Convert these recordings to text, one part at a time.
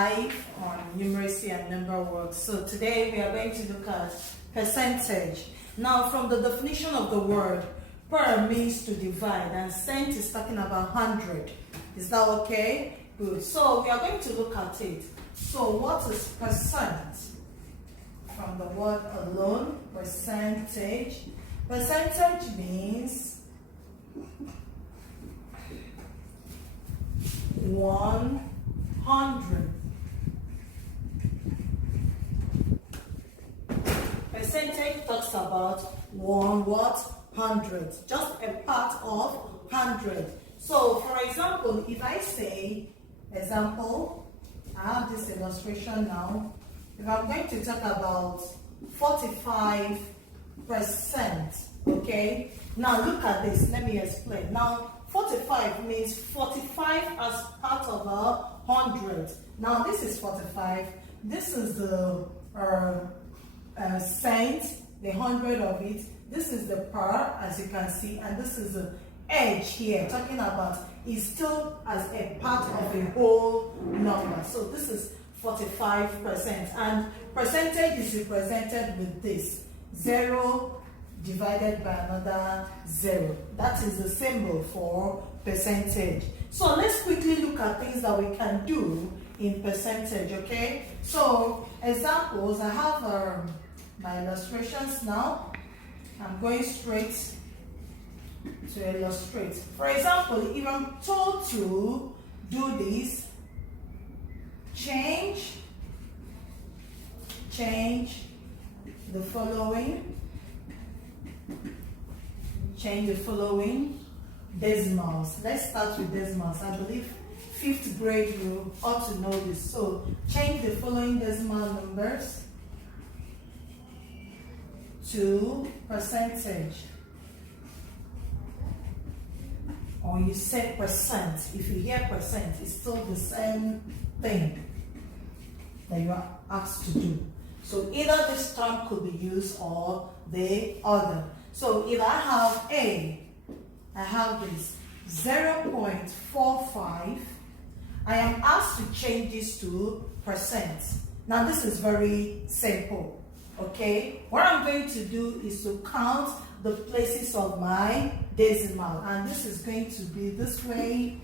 5 on numeracy and number works. So today we are going to look at percentage. Now from the definition of the word, per means to divide and cent is talking about 100. Is that okay? Good. So we are going to look at it. So what is percent? From the word alone, percentage. Percentage means 100. Percentage talks about 100, just a part of 100. So for example, if I say, example, I have this illustration now. If I'm going to talk about 45%, okay? Now look at this, let me explain. Now 45 means 45 as part of 100. Now this is 45. This is the cent, the 100 of it. This is the per, as you can see, and this is the edge here, talking about is still as a part of a whole number. So this is 45%, and percentage is represented with this 0 divided by another 0. That is the symbol for percentage. So let's quickly look at things that we can do in percentage, okay? So examples, I have my illustrations now. I'm going straight to illustrate. For example, if I'm told to do this, change the following, decimals. Let's start with decimals. I believe 5th grade you ought to know this. So change the following decimal numbers to percentage, or you say percent. If you hear percent, it's still the same thing that you are asked to do. So either this term could be used or the other. So if I have A, I have this 0.45, I am asked to change this to percent. Now this is very simple. Okay, what I'm going to do is to count the places of my decimal, and this is going to be this way.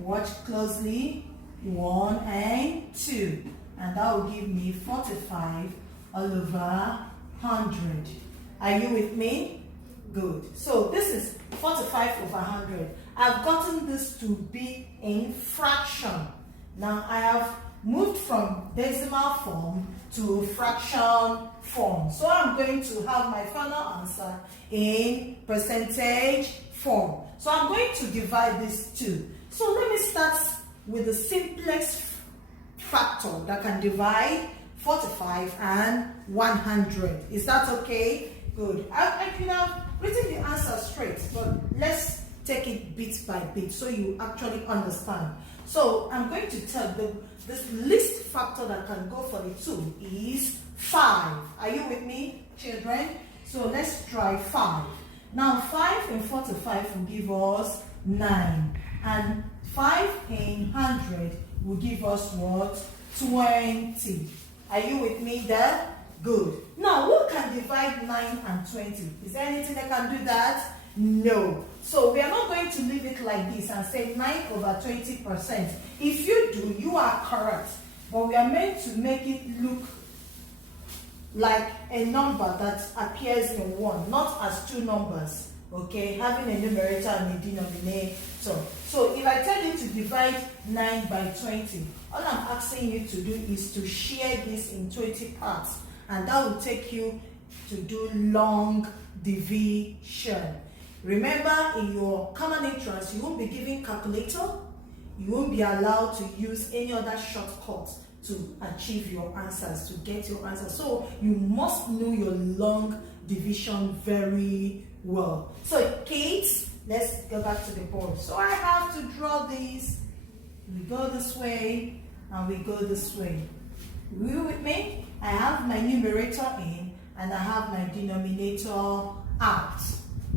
Watch closely, 1 and 2, and that will give me 45 all over 100. Are you with me? Good. So this is 45 over 100. I've gotten this to be in fraction. Now I have moved from decimal form to fraction form. So I'm going to have my final answer in percentage form. So I'm going to divide these two. So let me start with the simplest factor that can divide 45 and 100. Is that okay? Good. I could have written the answer straight, but let's take it bit by bit so you actually understand. So I'm going to tell this least factor that can go for the 2 is 5. Are you with me, children? So let's try 5. Now 5 in 45 will give us 9. And 5 in 100 will give us what? 20. Are you with me there? Good. Now who can divide 9 and 20? Is there anything that can do that? No. So we are not going to leave it like this and say 9 over 20%. If you do, you are correct. But we are meant to make it look like a number that appears in one, not as two numbers. Okay, having a numerator and a denominator. So if I tell you to divide 9 by 20, all I'm asking you to do is to share this in 20 parts. And that will take you to do long division. Remember, in your common entrance, you won't be given calculator. You won't be allowed to use any other shortcuts to achieve your answers, to get your answers. So you must know your long division very well. So kids, let's go back to the board. So I have to draw these. We go this way and we go this way. Are you with me? I have my numerator in and I have my denominator out.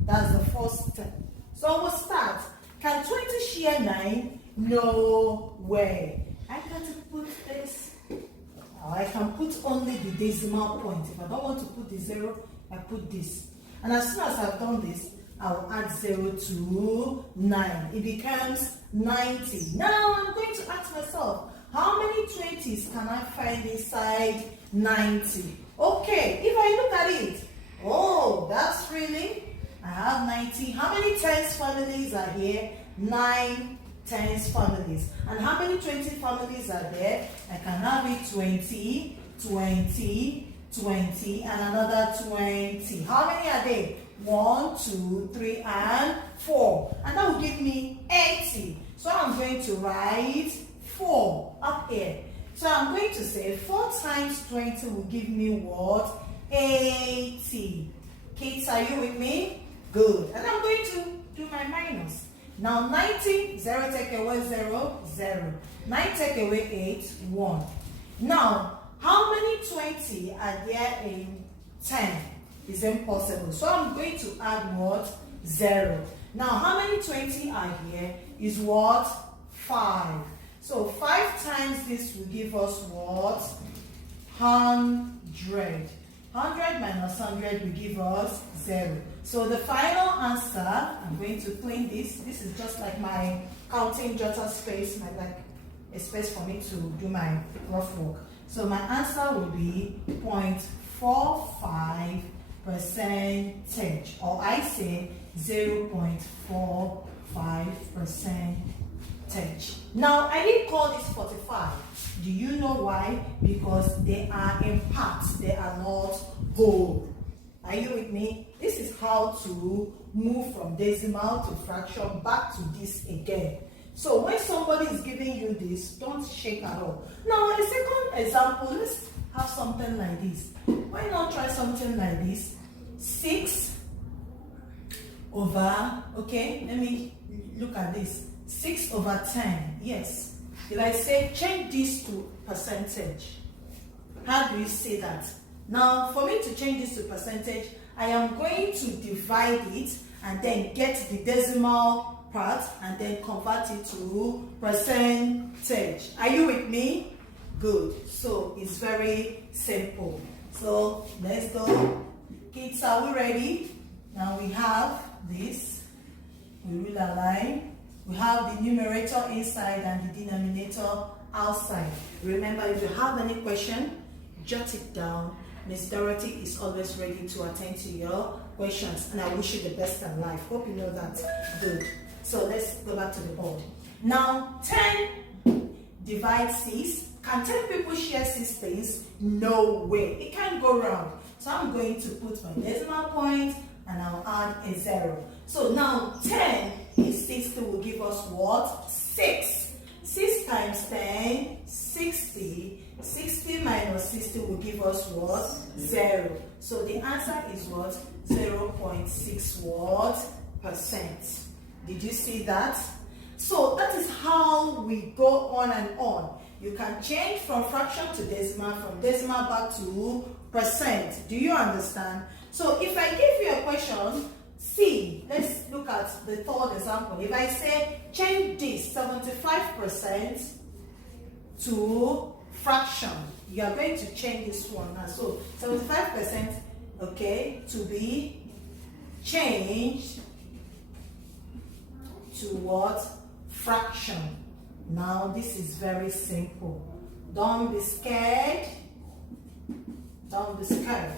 That's the first step. So we'll start. Can 20 share 9? No way. I got to put put this. Now I can put only the decimal point. If I don't want to put the 0, I put this. And as soon as I've done this, I'll add 0 to 9. It becomes 90. Now I'm going to ask myself, how many 20s can I find inside 90? Okay, if I look at it, oh, that's really, I have 90. How many tens families are here? 9 tens families. And how many 20 families are there? I can have it 20, 20, 20, and another 20. How many are there? 1, 2, 3, and 4. And that will give me 80. So I'm going to write 4 up here. So I'm going to say 4 times 20 will give me what? 80. Kids, are you with me? Good. And I'm going to do my minus. Now 90, 0 take away 0, 0. 9 take away 8, 1. Now, how many 20 are there in 10? Is impossible. So I'm going to add what? 0. Now, how many 20 are here? Is what? 5. So 5 times this will give us what? 100. 100 minus 100 will give us 0. So the final answer, I'm going to clean this. This is just like my counting jotter space, like a space for me to do my rough work. So my answer will be 0.45 percentage, or I say 0.45 percentage. Now I didn't call this 45. Do you know why? Because they are in parts, they are not whole. Are you with me? This is how to move from decimal to fraction back to this again. So when somebody is giving you this, don't shake at all. Now the second example, let's have something like this. Why not try something like this? 6 over, okay, let me look at this. 6 over 10, yes. If I say change this to percentage, how do you say that? Now, for me to change this to percentage, I am going to divide it and then get the decimal part and then convert it to percentage. Are you with me? Good. So it's very simple. So let's go. Kids, are we ready? Now we have this. We will align. We have the numerator inside and the denominator outside. Remember, if you have any question, jot it down. Miss Dorothy is always ready to attend to your questions, and I wish you the best in life. Hope you know that. Good. So let's go back to the board. Now, 10 divides 6. Can 10 people share 6 things? No way. It can't go round. So I'm going to put my decimal point and I'll add a 0. So now 10 is 60 will give us what? 6. 6 times 10, 60. 60 minus 60 will give us what? 0. So the answer is what? 0.6 what? percent. Did you see that? So that is how we go on and on. You can change from fraction to decimal, from decimal back to percent. Do you understand? So if I give you a question, see, let's look at the third example. If I say change this 75% to fraction, you are going to change this one now. So 75%, okay, to be changed to what? Fraction. Now this is very simple. Don't be scared. Don't be scared.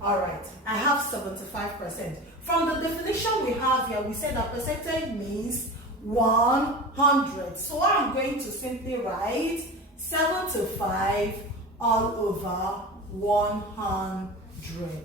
All right, I have 75%. From the definition we have here, we said that percentage means 100. So I'm going to simply write 75 all over 100.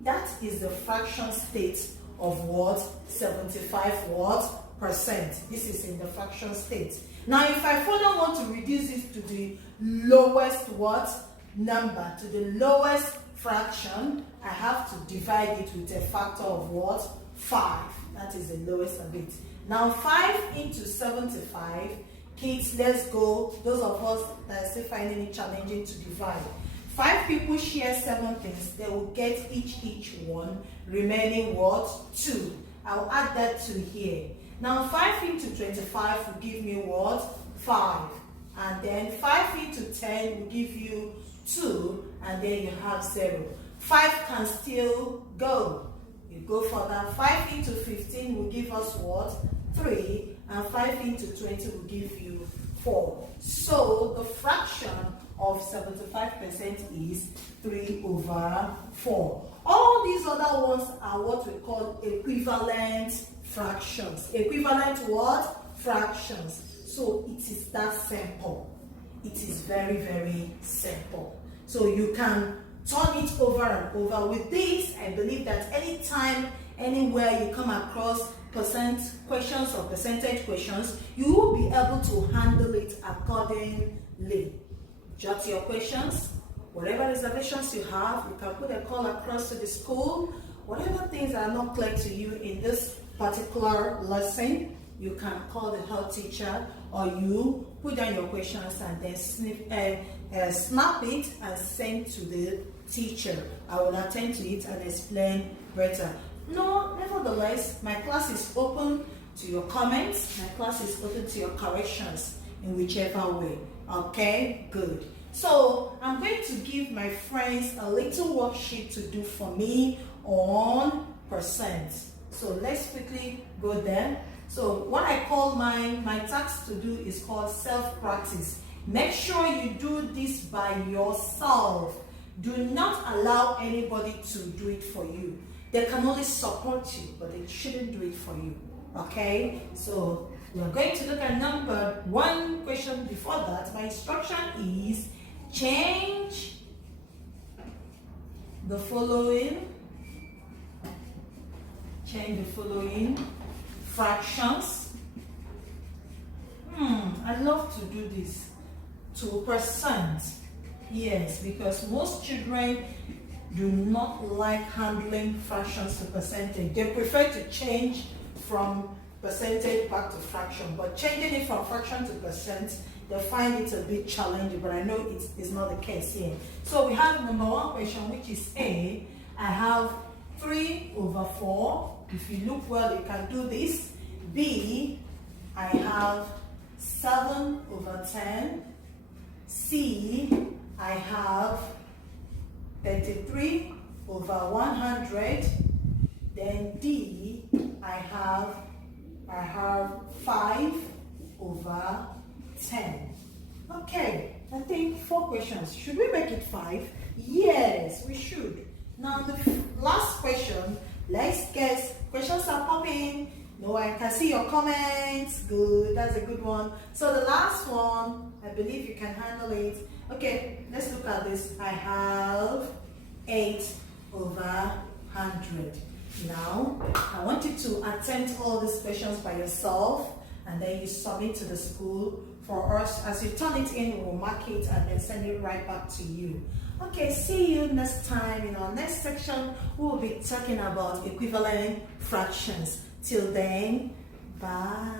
That is the fraction state of what? 75 what? percent. This is in the fraction state. Now if I further want to reduce it to the lowest what? Number, to the lowest fraction, I have to divide it with a factor of what? 5. That is the lowest of it. Now 5 into 75. Kids, let's go. Those of us that are still finding it challenging to divide. 5 people share 7 things. They will get each one, remaining what? 2. I'll add that to here. Now 5 into 25 will give me what? 5. and then 5 into 10 will give you 2, and then you have 0. 5 can still go. You go further. 5 into 15 will give us what? 3, and 5 into 20 will give you 4. So the fraction of 75% is 3 over 4. All these other ones are what we call equivalent fractions. Equivalent what? Fractions. So it is that simple. It is very, very simple. So you can turn it over and over. With this, I believe that anytime, anywhere you come across questions or percentage questions, you will be able to handle it accordingly. Jot your questions. Whatever reservations you have, you can put a call across to the school. Whatever things are not clear to you in this particular lesson, you can call the health teacher, or you put down your questions and then snap it and send to the teacher. I will attend to it and explain better. No, nevertheless, my class is open to your comments. My class is open to your corrections in whichever way. Okay, good. So I'm going to give my friends a little worksheet to do for me on percent. So let's quickly go there. So what I call my task to do is called self-practice. Make sure you do this by yourself. Do not allow anybody to do it for you. They can only support you, but they shouldn't do it for you. Okay? So we're going to look at number 1 question. Before that, my instruction is change the following. Change the following fractions. I love to do this to percent. Yes, because most children do not like handling fractions to percentage. They prefer to change from percentage back to fraction, but changing it from fraction to percent, they find it a bit challenging, but I know it is not the case here. So we have number 1 question, which is A. I have 3 over 4. If you look well, you can do this. B. I have 7 over 10. C. I have 33 over 100. Then D. I have 5 over 10. Okay, I think 4 questions. Should we make it 5? Yes, we should. Now the last question, let's guess. Questions are popping. No, I can see your comments. Good, that's a good one. So the last one, I believe you can handle it. Okay, let's look at this. I have 8 over 100. Now, I want you to attempt all these questions by yourself, and then you submit to the school. For us, as you turn it in, we'll mark it and then send it right back to you. Okay, see you next time. In our next section, we'll be talking about equivalent fractions. Till then, bye.